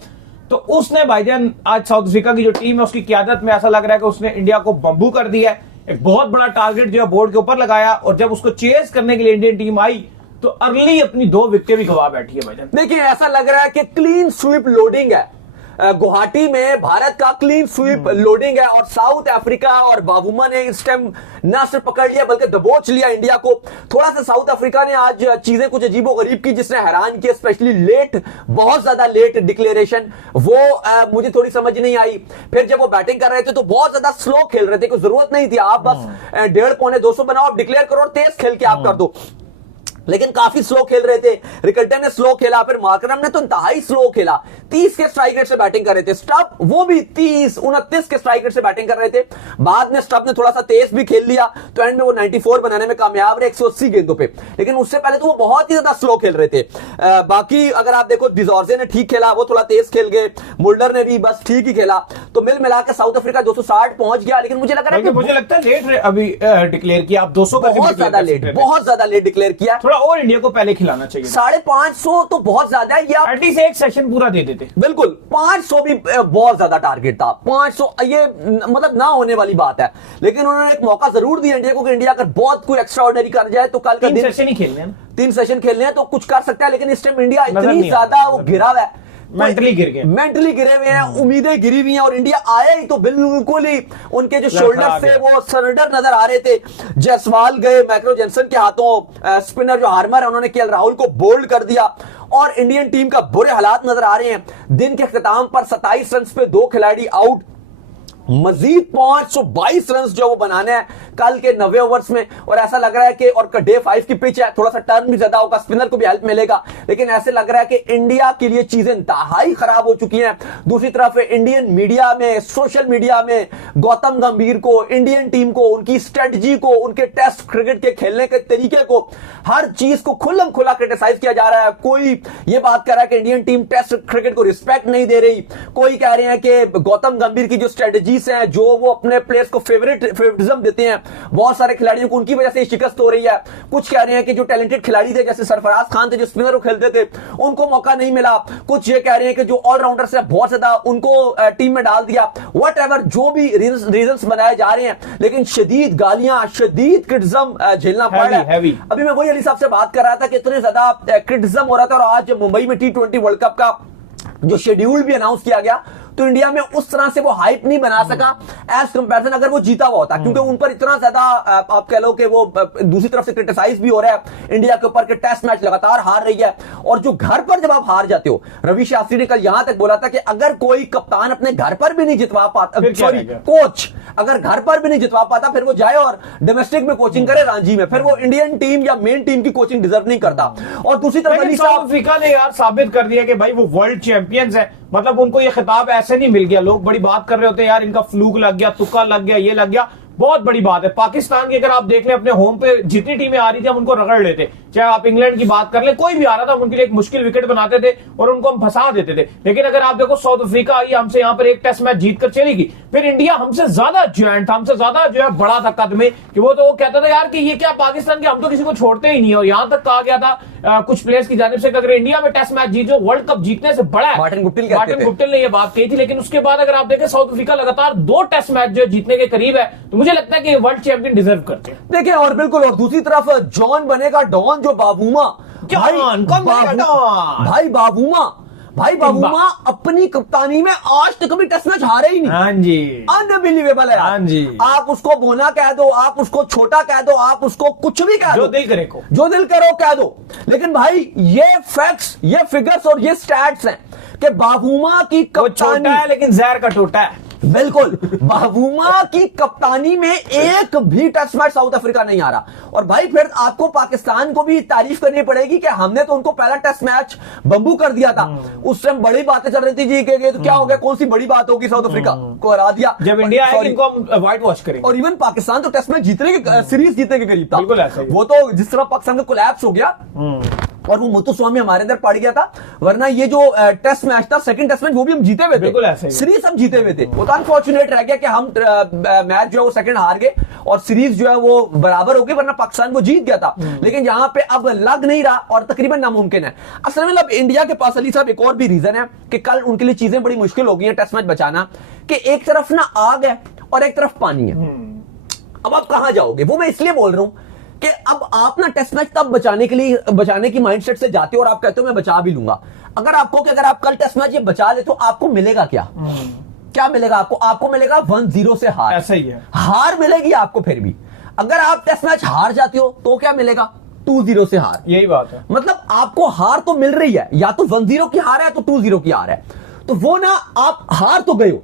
तो उसने भाईजान आज साउथ अफ्रीका की जो टीम है उसकी क्यादत में ऐसा लग रहा है कि उसने इंडिया को बंबू कर दिया है। एक बहुत बड़ा टारगेट जो है बोर्ड के ऊपर लगाया और जब उसको चेस करने के लिए इंडियन टीम आई तो अर्ली अपनी 2 विकेट भी गवा बैठी है भाईजान। देखिए, ऐसा लग रहा है कि क्लीन स्वीप लोडिंग है गुवाहाटी में, भारत का क्लीन स्वीप लोडिंग है और साउथ अफ्रीका और बाबूमा ने इस टाइम न सिर्फ पकड़ लिया बल्कि दबोच लिया इंडिया को। थोड़ा सा साउथ अफ्रीका ने आज चीजें कुछ अजीबो गरीब की जिसने हैरान किया, स्पेशली लेट, बहुत ज्यादा लेट डिक्लेरेशन, वो मुझे थोड़ी समझ नहीं आई। फिर जब वो बैटिंग कर रहे थे तो बहुत ज्यादा स्लो खेल रहे थे, कोई जरूरत नहीं थी, आप बस 150-200 बनाओ, आप डिक्लेयर करो और तेज खेल के आप कर दो, लेकिन काफी स्लो खेल रहे थे। रिकल्टन ने स्लो खेला, फिर मार्करम ने तो इंतहाई स्लो खेला, 30 के स्ट्राइक रेट से बैटिंग कर रहे थे, स्टब वो भी 30-29 के स्ट्राइक रेट से बैटिंग कर रहे थे। बाद में स्टब ने थोड़ा सा तेज भी खेल लिया, तो एंड में वो 94 बनाने में कामयाब रहे 180 गेंदों पे, लेकिन उससे पहले तो वो बहुत ही ज्यादा स्लो खेल रहे थे। बाकी अगर आप देखो, डिजॉर्जे ने ठीक खेला, वो थोड़ा तेज खेल गए, मुल्डर ने भी बस ठीक ही खेला, तो मिल मिला के साउथ अफ्रीका 260 पहुंच गया। लेकिन मुझे लग रहा है कि मुझे लगता है लेट अभी डिक्लेयर किया, आप 200 बहुत ज्यादा लेट डिक्लेयर किया, और इंडिया को पहले खिलाना चाहिए। 550 तो बहुत ज्यादा है, या एटलीस्ट एक सेशन पूरा दे देते। बिल्कुल, 500 भी बहुत ज्यादा टारगेट था, 500 ये मतलब ना होने वाली बात है, लेकिन उन्होंने एक मौका जरूर दिया इंडिया को कि इंडिया अगर बहुत कोई एक्स्ट्रा ऑर्डिनरी कर जाए तो कल का दिन 3 सेशन ही खेलने हैं, 3 सेशन खेलने हैं तो कुछ कर सकता है। लेकिन इस टाइम इंडिया इतनी ज्यादा वो घिरा हुआ है, मेंटली गिरे हुए हैं, उम्मीदें गिरी हुई हैं, और इंडिया आया ही तो बिल्कुल ही उनके जो शोल्डर से वो सरेंडर नजर आ रहे थे। जयसवाल गए मैक्रो जेनसन के हाथों, स्पिनर जो हार्मर है उन्होंने केएल राहुल को बोल्ड कर दिया और इंडियन टीम का बुरे हालात नजर आ रहे हैं। दिन के अख्ताम पर 27 रन पे 2 खिलाड़ी आउट, मजीद 522 रन जो वो बनाने हैं कल के 90 ओवर्स में, और ऐसा लग रहा है कि और डे 5 की पिच है, थोड़ा सा टर्न भी ज्यादा होगा, स्पिनर को भी हेल्प मिलेगा, लेकिन ऐसे लग रहा है कि इंडिया के लिए चीजें इंतहाई खराब हो चुकी हैं। दूसरी तरफ इंडियन मीडिया में, सोशल मीडिया में गौतम गंभीर को, इंडियन टीम को, उनकी स्ट्रेटजी को, उनके टेस्ट क्रिकेट के खेलने के तरीके को, हर चीज को खुल्लम खुला क्रिटिसाइज किया जा रहा है। कोई ये बात कर रहा है कि इंडियन टीम टेस्ट क्रिकेट को रिस्पेक्ट नहीं दे रही, कोई कह रहे हैं कि गौतम गंभीर की जो स्ट्रेटजी हैं, जो वो अपने प्लेयर्स को फेवरिज्म देते हैं, बहुत सारे खिलाड़ियों को उनकी वजह से शिकस्त हो रही है। कुछ कह रहे हैं कि जो टैलेंटेड खिलाड़ी थे जैसे सरफराज खान थे जो स्पिनर खेलते थे उनको मौका नहीं मिला। कुछ ये कह रहे हैं कि जो ऑलराउंडर से बहुत ज्यादा उनको टीम में डाल दिया। व्हाटएवर जो भी रीजंस बनाए जा रहे हैं, लेकिन शदीद गालियां, शदीद क्रिटिसिज्म झेलना पड़ रहा है। अभी मैं वही अली साहब से बात कर रहा था कि इतने ज्यादा क्रिटिसिज्म हो रहा था, और आज मुंबई में T20 वर्ल्ड कप का जो शेड्यूल भी अनाउंस किया गया तो इंडिया में उस तरह से वो हाइप नहीं बना सका एज कंपैरिजन अगर वो जीता हुआ होता, क्योंकि उन पर इतना ज्यादा आप कह लो कि वो दूसरी तरफ से क्रिटिसाइज भी हो रहा है इंडिया के ऊपर कि टेस्ट मैच लगातार हार रही है। और जो घर पर जब आप हार जाते हो, रवि शास्त्री ने कल यहां तक बोला था कि अगर कोई कप्तान अपने घर पर भी नहीं जितवा पाता, सॉरी कोच अगर घर पर भी नहीं जितवा पाता, फिर वो जाए और डोमेस्टिक में कोचिंग करे रांची में, फिर वो इंडियन टीम या मेन टीम की कोचिंग डिजर्व नहीं करता। और दूसरी तरफ साउथ अफ्रीका ने यार साबित कर दिया कि भाई वो वर्ल्ड चैंपियंस है, मतलब उनको ये खिताब ऐसे नहीं मिल गया। लोग बड़ी बात कर रहे होते हैं यार इनका फ्लूक लग गया, तुक्का लग गया, ये लग गया, बहुत बड़ी बात है। पाकिस्तान की अगर आप देख लें अपने होम पे जितनी टीमें आ रही थी हम उनको रगड़ लेते, चाहे आप इंग्लैंड की बात कर ले, कोई भी आ रहा था हम उनके लिए एक मुश्किल विकेट बनाते थे और उनको हम फंसा देते थे। लेकिन अगर आप देखो साउथ अफ्रीका आई, हमसे यहाँ पर एक टेस्ट मैच जीत कर चली गई, फिर इंडिया हमसे ज्यादा ज्वाइंट था, हमसे ज्यादा जो है बड़ा था कद में, कि वो तो कहता था यार कि ये क्या पाकिस्तान के, हम तो किसी को छोड़ते ही नहीं है। और यहां तक कहा गया था कुछ प्लेयर्स की जानिब से कि अगर इंडिया में टेस्ट मैच जीत जो वर्ल्ड कप जीतने से बड़ा है। मार्टिन गुप्टिल ने यह बात कही थी। लेकिन उसके बाद अगर आप देखें साउथ अफ्रीका लगातार 2 टेस्ट मैच जो जीतने के करीब है, तो मुझे लगता है कि वर्ल्ड चैंपियन डिजर्व करते हैं। देखिए और बिल्कुल, और दूसरी तरफ जॉन बनेगा डॉन, जो बाबूमा भाई बाबूमा अपनी कप्तानी में आज तक कभी टेस्ट मैच हारे ही नहीं। हाँ जी, अनबिलीवेबल है। हाँ जी, आप उसको बोना कह दो, आप उसको छोटा कह दो, आप उसको कुछ भी कह दो, जो दिल करे को, जो दिल करो कह दो। लेकिन भाई ये फैक्ट्स, ये फिगर्स और ये स्टैट्स हैं कि बाबूमा की कप्तानी है लेकिन जहर का टोटा है। बिल्कुल, बाबूमा की कप्तानी में एक भी टेस्ट मैच साउथ अफ्रीका नहीं आ रहा। और भाई फिर आपको पाकिस्तान को भी तारीफ करनी पड़ेगी कि हमने तो उनको पहला टेस्ट मैच बंबू कर दिया था। उस टाइम बड़ी बातें चल रही थी जी कि तो क्या हो गया, कौन सी बड़ी बात होगी, साउथ अफ्रीका को हरा दिया। जब इंडिया आएगी इनको हम व्हाइट वॉश करेंगे। और इवन पाकिस्तान तो टेस्ट मैच जीतने के, सीरीज जीतने के करीब था। बिल्कुल ऐसा ही। वो तो जिस तरह पाकिस्तान का कोलैप्स हो गया और वो मुत्तुस्वामी हमारे अंदर पड़ गया था, वरना ये जो टेस्ट मैच था, सेकंड टेस्ट मैच, वो भी हम जीते हुए थे, सीरीज हम जीते हुए थे। वो तो अनफॉर्चुनेट रह गया कि हम मैच जो है वो सेकंड हार गए और सीरीज जो है वो बराबर हो गई, वरना पाकिस्तान वो जीत गया था। लेकिन यहाँ पे अब लग नहीं रहा और तकरीबन नामुमकिन है। असल में अब इंडिया के पास अली साहब एक और भी रीजन है कि कल उनके लिए चीजें बड़ी मुश्किल हो गई है टेस्ट मैच बचाना, कि एक तरफ ना आग है और एक तरफ पानी है। अब आप कहां जाओगे, वो मैं इसलिए बोल रहा हूं कि अब आप ना टेस्ट मैच तब बचाने की माइंडसेट से जाते हो और आप कहते हो मैं बचा भी लूंगा। अगर आपको कि अगर आप कल टेस्ट मैच ये बचा ले तो आपको मिलेगा क्या? क्या मिलेगा आपको? आपको मिलेगा 1-0 से हार। ऐसा ही है, हार मिलेगी आपको। फिर भी अगर आप टेस्ट मैच हार जाते हो तो क्या मिलेगा? 2-0 से हार। यही बात है, मतलब आपको हार तो मिल रही है, या तो 1-0 की हार है तो 2-0 की हार है। तो वो ना आप हार तो गए हो,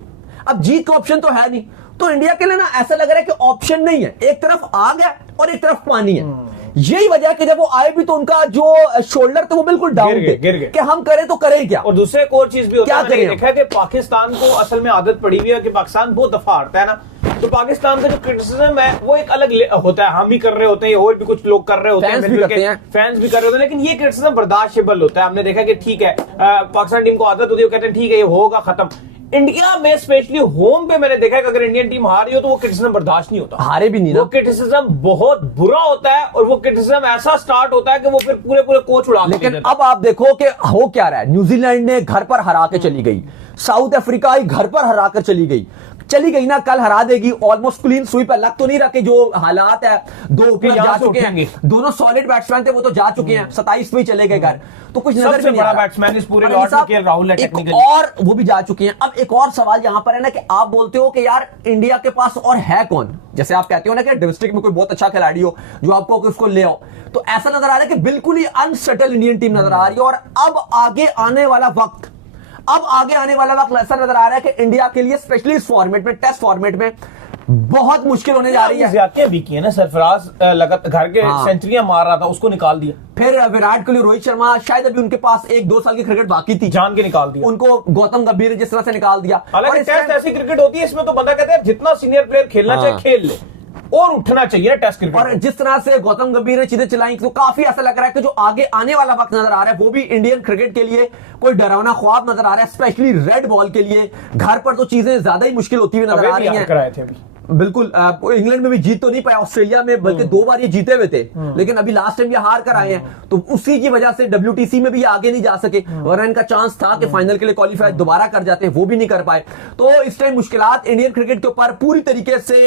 अब जीत का ऑप्शन तो है नहीं। तो इंडिया के लिए ना ऐसा लग रहा है कि ऑप्शन नहीं है, एक तरफ आग है और एक तरफ पानी है। यही वजह है कि जब वो आए भी तो उनका जो शोल्डर थे वो बिल्कुल डाउन थे कि हम करें तो करें क्या। और दूसरे एक और चीज भी होता है, मैंने देखा है कि पाकिस्तान को असल में आदत पड़ी हुई है कि पाकिस्तान बहुत दफा हारता है ना, तो पाकिस्तान का जो क्रिटिसिज्म है वो एक अलग होता है। हम भी कर रहे होते हैं, और भी कुछ लोग कर रहे होते हैं, फैंस भी कर रहे होते हैं, लेकिन ये क्रिटिसिज्म बर्दाश्तेबल होता है। हमने देखा कि ठीक है, पाकिस्तान टीम को आदत होती है, कहते हैं ठीक है ये होगा खत्म। इंडिया में स्पेशली होम पे मैंने देखा है कि अगर इंडियन टीम हार रही हो तो वो क्रिटिसिज्म बर्दाश्त नहीं होता, हारे भी नहीं ना, वो क्रिटिसिज्म बहुत बुरा होता है और वो क्रिटिसिज्म ऐसा स्टार्ट होता है कि वो फिर पूरे कोच उड़ा। लेकिन अब आप देखो कि हो क्या रहा है। न्यूजीलैंड ने घर पर हरा के चली गई, साउथ अफ्रीका घर पर हरा कर चली गई ना, कल हरा देगी। ऑलमोस्ट क्लीन स्वीप है, लग तो नहीं रहा कि जो हालात है 2 ओपनर जा चुके हैं, दोनों सॉलिड बैट्समैन थे वो तो जा चुके हैं, 27 में चले गए घर, तो कुछ नजर भी नहीं आ रहा। बैट्समैन इस पूरे लॉट में केएल राहुल है टेक्निकली, और वो भी जा चुके हैं। अब एक और सवाल यहां पर है ना कि आप बोलते हो कि यार इंडिया के पास और है कौन, जैसे आप कहते हो ना कि डिस्ट्रिक्ट में कोई बहुत अच्छा खिलाड़ी हो जो आपको उसको ले आओ, तो ऐसा नजर आ रहा है कि बिल्कुल ही अनसेटल इंडियन टीम नजर आ रही है। और अब आगे आने वाला वक्त ऐसा नजर आ रहा है कि इंडिया के लिए स्पेशली इस फॉर्मेट में, टेस्ट फॉर्मेट में बहुत मुश्किल होने जा रही है। ज्यादतियां भी की है ना, सरफराज घर के सेंचुरियां मार रहा था, उसको निकाल दिया। फिर विराट कोहली, रोहित शर्मा, शायद अभी उनके पास 1-2 साल की क्रिकेट बाकी थी, जान के निकाल दिया उनको। गौतम गंभीर ने जिस तरह से निकाल दिया। हालांकि टेस्ट ऐसी क्रिकेट होती है, इसमें तो बंदा कहता है जितना सीनियर प्लेयर खेलना चाहे खेल ले, और उठना चाहिए ना टेस्ट क्रिकेट। और जिस तरह से गौतम गंभीर ने चीजें चलाई तो काफी ऐसा लग रहा है कि जो आगे आने वाला वक्त नजर आ रहा है वो भी इंडियन क्रिकेट के लिए कोई डरावना ख्वाब नजर आ रहा है, स्पेशली रेड बॉल के लिए। घर पर तो चीजें ज्यादा ही मुश्किल होती हुई नजर आ रही हैं। बिल्कुल, इंग्लैंड में भी जीत तो नहीं पाया, ऑस्ट्रेलिया में बल्कि 2 बार ये जीते हुए थे, लेकिन अभी लास्ट टाइम ये हार कर आए हैं, तो उसी की वजह से WTC में भी ये आगे नहीं जा सके, वरना इनका चांस था कि फाइनल के लिए क्वालिफाई दोबारा कर जाते, वो भी नहीं कर पाए। तो इस टाइम मुश्किलात इंडियन क्रिकेट के ऊपर पूरी तरीके से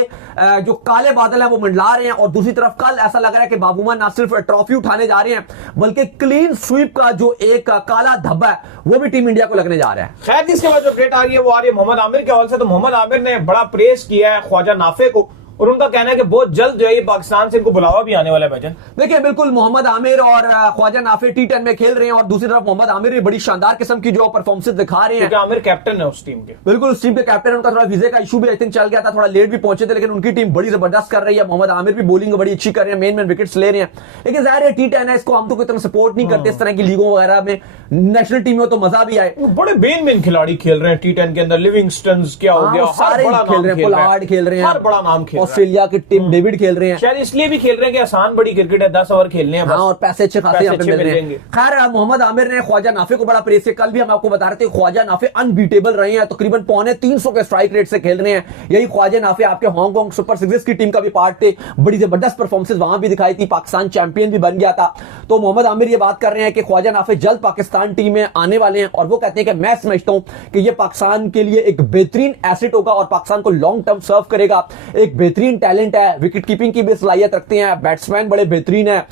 जो काले बादल है वो मंडला रहे हैं। और दूसरी तरफ कल ऐसा लग रहा है कि बाबूमा ना सिर्फ ट्रॉफी उठाने जा रहे हैं बल्कि क्लीन स्वीप का जो एक काला धब्बा है वो भी टीम इंडिया को लगने जा रहा है। खैर, इसके बाद जो अपडेट आ रही है वो आ रही है मोहम्मद आमिर के हवाले से। तो मोहम्मद आमिर ने बड़ा प्रेस किया है ख्वाजा नाफे को, और उनका कहना है कि बहुत जल्द जो है ये पाकिस्तान से इनको बुलावा भी आने वाला है। भजन देखिए, बिल्कुल मोहम्मद आमिर और ख्वाजा नाफे T10 में खेल रहे हैं, और दूसरी तरफ मोहम्मद आमिर भी बड़ी शानदार किस्म की जो परफॉर्मेंस दिखा रहे हैं। आमिर कैप्टन है उस टीम के, बिल्कुल उस टीम के कैप्टन। उनका थोड़ा वीजे का इशू भी आई थिंक चल गया था, थोड़ा लेट भी पहुंचे थे, लेकिन उनकी टीम बड़ी जबरदस्त कर रही है। मोहम्मद आमिर भी बॉलिंग बड़ी अच्छी कर रहे हैं, मेन विकेट्स ले रहे हैं। लेकिन जाहिर है T10 है, इसको हम तो कोई तरह सपोर्ट नहीं करते इस तरह की लीगों वगैरह में। नेशनल टीम में तो मजा भी आए, बड़े मेन खिलाड़ी खेल रहे हैं T10 के अंदर। लिविंगस्टन क्या हो गया, सारे खेल रहे हैं, पोलार्ड खेल रहे हैं, हर बड़ा नाम खेल ऑस्ट्रेलिया के टिम डेविड खेल रहे हैं, शायद इसलिए भी खेल रहे हैं कि आसान बड़ी क्रिकेट है, 10 ओवर खेलने हैं हाँ, और पैसे अच्छे खासे यहाँ पे मिल रहे हैं। हैं। खैर मोहम्मद आमिर ने ख्वाजा नाफे को बड़ा प्रेस किया। कल भी हम आपको बता रहे थे ख्वाजा नाफे अनबीटेबल रहे हैं, तकरीबन 350 के स्ट्राइक रेट से खेल रहे हैं। यही ख्वाजा नाफे आपके हांगकांग सुपर सिक्सेस की टीम का भी पार्ट थे, बड़ी जबरदस्त परफॉर्मेंस वहां भी दिखाई थी, पाकिस्तान चैंपियन भी बन गया था। तो मोहम्मद आमिर ये बात कर रहे हैं कि ख्वाजा नाफे जल्द पाकिस्तान टीम में आने वाले हैं, और वो कहते हैं कि मैं समझता हूं कि ये पाकिस्तान के लिए एक बेहतरीन एसेट होगा और पाकिस्तान को लॉन्ग टर्म सर्व करेगा। एक बेहतरीन टैलेंट है, विकेट कीपिंग की भी सलाहियत रखते हैं, बैट्समैन बड़े बेहतरीन है,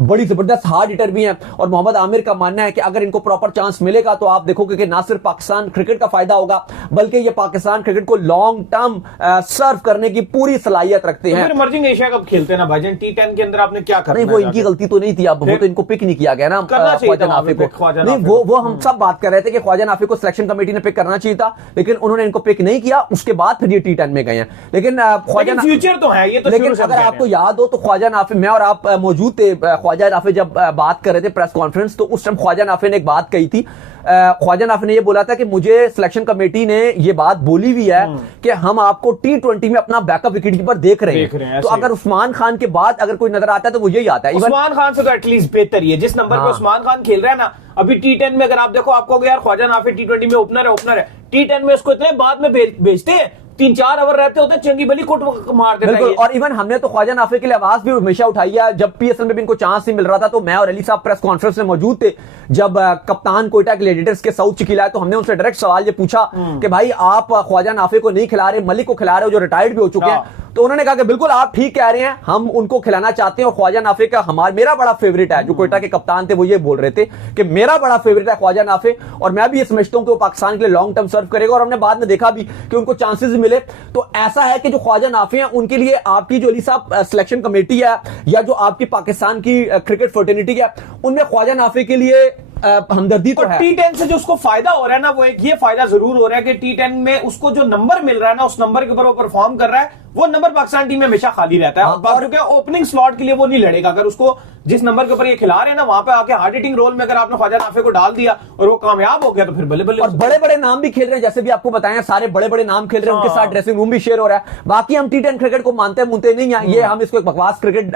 बड़ी जबरदस्त हार्ड हिटर भी हैं। और मोहम्मद आमिर का मानना है कि अगर इनको प्रॉपर चांस मिलेगा तो आप देखोगे कि ना सिर्फ पाकिस्तान क्रिकेट का फायदा होगा, बल्कि ये पाकिस्तान क्रिकेट को लॉन्ग टर्म सर्व करने की पूरी सलाहियत रखते हैं। इमर्जिंग एशिया कप खेलते हैं ना भाईजान, T10 के अंदर आपने क्या करना? नहीं, वो इनकी गलती तो नहीं थी, अब वो तो इनको पिक नहीं किया गया ना ख्वाजा नाफे को। नहीं, वो हम सब बात कर रहे थे कि ख्वाजा नाफे को सिलेक्शन कमेटी ने पिक करना चाहिए था, लेकिन उन्होंने इनको पिक नहीं किया। उसके बाद फिर ये T10 में गए हैं। लेकिन ख्वाजा फ्यूचर तो है ये तो, लेकिन अगर आपको याद हो तो ख्वाजा नाफे, मैं और आप मौजूद थे, ख्वाजा नाफे जब बात कर रहे थे प्रेस कॉन्फ्रेंस, तो उस टाइम ख्वाजा नाफे ने एक बात कही थी। ख्वाजा नाफे ने ये बोला था कि मुझे सिलेक्शन कमेटी ने ये बात बोली हुई है कि हम आपको T20 में अपना बैकअप विकेटकीपर देख रहे हैं। तो अगर उस्मान खान के बाद अगर कोई नजर आता है तो वो यही आता है। उस्मान खान से तो एटलीस्ट बेहतर ही है जिस नंबर पे उस्मान खान खेल रहा है ना। अभी T10 में अगर आप देखो, आपको यार ख्वाजा नाफे T20 में ओपनर है, T10 में उसको इतने बाद में भेजते हैं, 3-4 ओवर रहते होते, चंगी बली कोट मार देता है। और इवन हमने तो ख्वाजा नाफे के लिए आवाज भी हमेशा उठाई है। जब PSL में भी इनको चांस नहीं मिल रहा था तो मैं और अली साहब प्रेस कॉन्फ्रेंस में मौजूद थे, जब कप्तान कोयटा ग्लैडिएटर्स के साउथ चिकिला है, तो हमने उनसे डायरेक्ट सवाल ये पूछा कि भाई आप ख्वाजा नाफे को नहीं खिला रहे, मलिक को खिला रहे हो जो रिटायर्ड भी हो चुके हैं। तो उन्होंने कहा कि बिल्कुल आप ठीक कह रहे हैं, हम उनको खिलाना चाहते हैं। और ख्वाजा नाफे का मेरा बड़ा फेवरेट है, जो कोयटा के कप्तान थे वो ये बोल रहे थे कि मेरा बड़ा फेवरेट है ख्वाजा नाफे, और मैं भी ये समझता हूं कि वो पाकिस्तान के लिए लॉन्ग टर्म सर्व करेगा। और हमने बाद में देखा भी कि उनको चांसेस मिले। तो ऐसा है कि जो ख्वाजा नाफे हैं उनके लिए आपकी जो अली साहब सिलेक्शन कमेटी है या जो आपकी पाकिस्तान की क्रिकेट फर्टर्निटी है, उनमें ख्वाजा नाफे के लिए हमदर्दी तो है। T10 से जो उसको फायदा हो रहा है ना, वो एक ये फायदा जरूर हो रहा है कि T10 में उसको जो नंबर मिल रहा है ना, उस नंबर के ऊपर वो परफॉर्म कर रहा है, वो नंबर पाकिस्तान टीम में हमेशा खाली रहता है। और क्या ओपनिंग स्लॉट के लिए वो नहीं लड़ेगा। अगर उसको जिस नंबर के ऊपर ये खिला रहे हैं ना, वहां पे आके हार्ड हिटिंग रोल में अगर आपने ख्वाजा नाफे को डाल दिया और वो कामयाब हो गया तो फिर बल्ले बल्ले। और बड़े बड़े नाम भी खेल रहे हैं, जैसे भी आपको बताया, सारे बड़े बड़े नाम खेल रहे हैं, उनके साथ ड्रेसिंग रूम भी शेयर हो रहा है। बाकी हम T10 क्रिकेट को मानते नहीं है, ये हम इसको एक बकवास क्रिकेट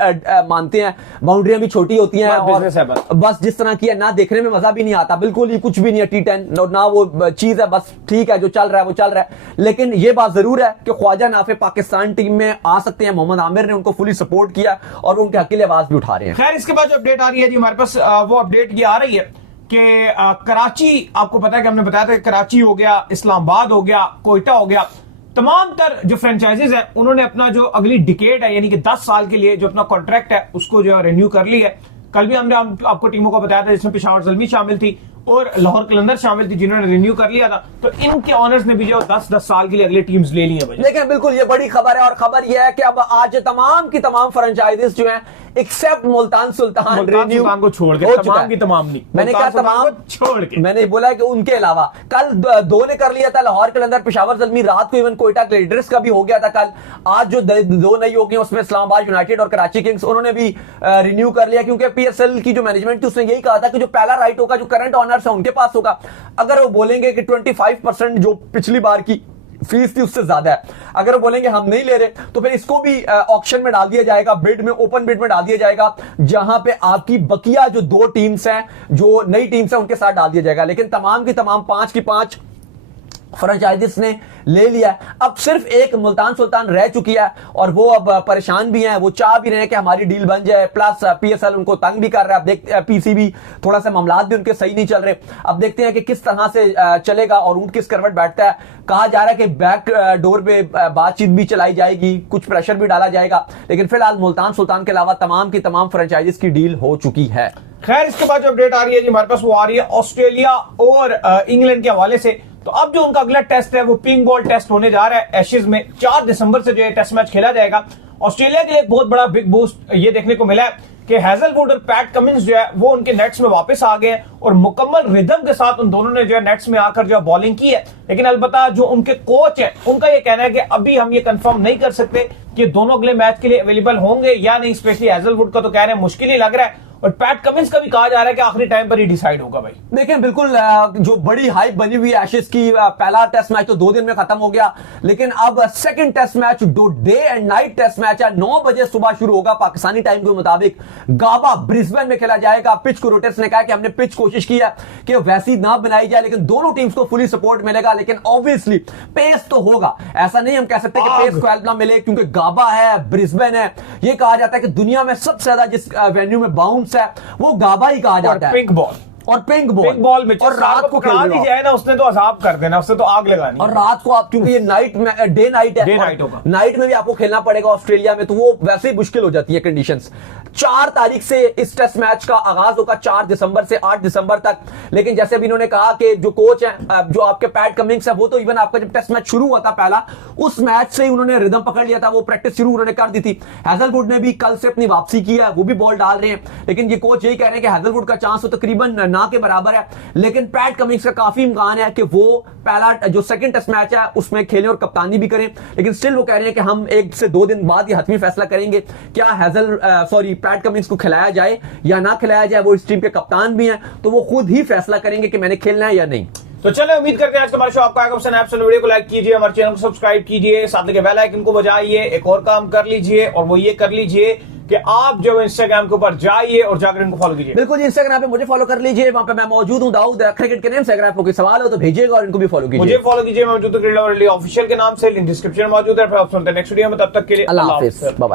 मानते हैं। बाउंड्रियां भी छोटी होती हैं और बस जिस तरह की है ना, देखने में मजा भी नहीं आता, बिल्कुल ही कुछ भी नहीं है T10 ना, वो चीज है, बस ठीक है जो चल रहा है वो चल रहा है। लेकिन ये बात जरूर है कि ख्वाजा नाफे पाकिस्तान टीम में आ सकते हैं। मोहम्मद आमिर ने उनको फुली सपोर्ट किया और उनके हक के लिए आवाज भी उठा रहे हैं। खैर, इसके बाद जो अपडेट आ रही है जी हमारे पास, वो अपडेट ये आ रही है कि कराची, आपको पता है कि हमने बताया था कि कराची हो गया, इस्लामाबाद हो गया, कोयटा हो गया, तमाम तर जो फ्रेंचाइजीज हैं उन्होंने अपना जो अगली डिकेड है यानी कि 10 साल के लिए जो अपना कॉन्ट्रैक्ट है उसको जो रिन्यू कर ली है। कल भी हमने आपको टीमों को बताया था, जिसमें पेशावर ज़ल्मी शामिल थी और लाहौर कलंदर शामिल थी, जिन्होंने रिन्यू कर लिया था। तो इनके ऑनर्स ने भी जो 10-10 साल के लिए अगले टीम्स ले ली है। लेकिन बिल्कुल ये बड़ी खबर है, और खबर यह है कि अब आज तमाम की तमाम फ्रेंचाइजीज जो हैं एक्सेप्ट मुल्तान सुल्तान को छोड़ के तमाम की तमाम नहीं, मैंने कहा तमाम छोड़ के, मैंने बोला कि उनके अलावा कल 2 ने कर लिया था, लाहौर कलंदर पेशावर ज़ल्मी, रात को इवन कोयटा ग्लैडिएटर्स का भी हो गया था कल। आज जो 2 नई हो गई उसमें इस्लामाबाद यूनाइटेड और कराची किंग्स, उन्होंने भी रिन्यू कर लिया, क्योंकि PSL की जो मैनेजमेंट थी उसने यही कहा था कि जो पहला राइट होगा, जो करंट ऑनर्स है उनके पास होगा। अगर वो बोलेंगे कि 25% जो पिछली बार की फीस थी उससे ज्यादा है, अगर वो बोलेंगे हम नहीं ले रहे, तो फिर इसको भी ऑक्शन में डाल दिया जाएगा, बिड में, ओपन बिड में डाल दिया जाएगा, जहां पे आपकी बकिया जो 2 टीम्स हैं, जो नई टीम्स हैं, उनके साथ डाल दिया जाएगा। लेकिन तमाम की तमाम 5 की 5 फ्रेंचाइजीज ने ले लिया। अब सिर्फ एक मुल्तान सुल्तान रह चुकी है और वो अब परेशान भी हैं, वो चाह भी रहे हैं कि हमारी डील बन जाए। प्लस PSL उनको तंग भी कर रहा है। अब देखते PCB थोड़ा सा मामलात भी उनके सही नहीं चल रहे। अब देखते हैं कि किस तरह से चलेगा और ऊंट किस करवट बैठता है। कहा जा रहा है कि बैक डोर पे बातचीत भी चलाई जाएगी, कुछ प्रेशर भी डाला जाएगा, लेकिन फिलहाल मुल्तान सुल्तान के अलावा तमाम की तमाम फ्रेंचाइजीज की डील हो चुकी है। खैर, इसके बाद जो अपडेट आ रही है जी हमारे पास, वो आ रही है ऑस्ट्रेलिया और इंग्लैंड के हवाले से। तो अब जो उनका अगला टेस्ट है वो पिंक बॉल टेस्ट होने जा रहा है एशेज में। 4 दिसंबर से जो है टेस्ट मैच खेला जाएगा। ऑस्ट्रेलिया के लिए एक बहुत बड़ा बिग बूस्ट ये देखने को मिला है कि हैजलवुड और पैट कमिंस जो है वो उनके नेट्स में वापस आ गए और मुकम्मल रिदम के साथ उन दोनों ने जो है नेट्स में आकर जो है बॉलिंग की है। लेकिन अलबत्ता जो उनके कोच है उनका ये कहना है कि अभी हम ये कंफर्म नहीं कर सकते कि दोनों अगले मैच के लिए अवेलेबल होंगे या नहीं। स्पेशली हैजलवुड का तो कह रहे हैं मुश्किल ही लग रहा है। और पैट कमिंस का भी कहा जा रहा है कि आखिरी टाइम पर ही डिसाइड होगा भाई। देखिए बिल्कुल जो बड़ी हाइप बनी हुई है एशेज की, पहला टेस्ट मैच तो 2 दिन में खत्म हो गया, लेकिन अब second test match day and night test match है, 9 बजे सुबह शुरू होगा पाकिस्तानी टाइम के मुताबिक, गाबा ब्रिस्बेन में खेला जाएगा। पिच को रोटेट्स ने कहा कि हमने पिच कोशिश की है कि वैसी ना बनाई जाए, लेकिन दोनों टीम्स को फुली सपोर्ट मिलेगा, लेकिन ऑब्वियसली पेस तो होगा। ऐसा नहीं हम कह सकते कि पेस को ना मिले, क्योंकि गाबा है, ब्रिस्बेन है, यह कहा जाता है कि दुनिया में सबसे ज्यादा जिस वेन्यू में बाउंस है वो गाबा ही कहा जाता है। पिंक बॉल और पिंक बॉल में और रात को खेला दी जाए ना, उसने तो अजाब कर देना, उसने तो आग लगानी। और रात को आप, क्योंकि ये नाइट में डे नाइट है, डे नाइट होगा, नाइट में भी आपको खेलना पड़ेगा ऑस्ट्रेलिया में, तो वो वैसे ही मुश्किल हो जाती है कंडीशंस। 4 तारीख से इस टेस्ट मैच का आगाज होगा, 4 दिसंबर से 8 दिसंबर तक। लेकिन जैसे अभी इन्होंने कहा कि जो कोच है, जो आपके पैट कमिंग्स है, वो तो इवन आपका जब टेस्ट मैच शुरू हुआ था पहला, उस मैच से ही उन्होंने रिदम पकड़ लिया था, वो प्रैक्टिस शुरू उन्होंने कर दी थी। हैजलवुड ने भी कल से अपनी वापसी की है, वो भी बॉल डाल रहे हैं, लेकिन ये कोच यही कह रहे हैं कि हैजलवुड का चांस तो तकरीबन ना के बराबर है, लेकिन पैट कमिंग्स का काफी इम्कान है कि वो पहला जो सेकंड टेस्ट मैच है उसमें खेलें और कप्तानी भी करें। लेकिन स्टिल वो कह रहे हैं कि हम 1 से 2 दिन बाद ये हतमी फैसला करेंगे क्या पैट कमिंग्स को खिलाया जाए या ना खिलाया जाए। वो इस टीम के कप्तान भी हैं, तो वो खुद ही फैसला करेंगे कि मैंने खेलना है या नहीं। तो चले, उम्मीद करते हैं आज का हमारा शो आपको आएगा पसंद। वीडियो को लाइक कीजिए, हमारे चैनल को सब्सक्राइब कीजिए, साथ लगे बेल आइकन को बजाइए। एक और काम कर लीजिए, और वो ये कर लीजिए कि आप जो इंस्टाग्राम के ऊपर जाइए और जाकर इनको फॉलो कीजिए। बिल्कुल, इंस्टाग्राम पे मुझे फॉलो कर लीजिए, वहां पे मैं मौजूद हूं, दाऊद क्रिकेट के नेम से। अगर आपको कोई सवाल हो तो भेजिएगा और इनको भी फॉलो कीजिए। मुझे फॉलो कीजिए, मैं मौजूद हूं क्रिकेट लवर ऑफिशियल के नाम से, लिंक डिस्क्रिप्शन में मौजूद है। फिर आप सुनते हैं नेक्स्ट वीडियो में, तब तक के लिए अल्लाह हाफिज़, बाय बाय।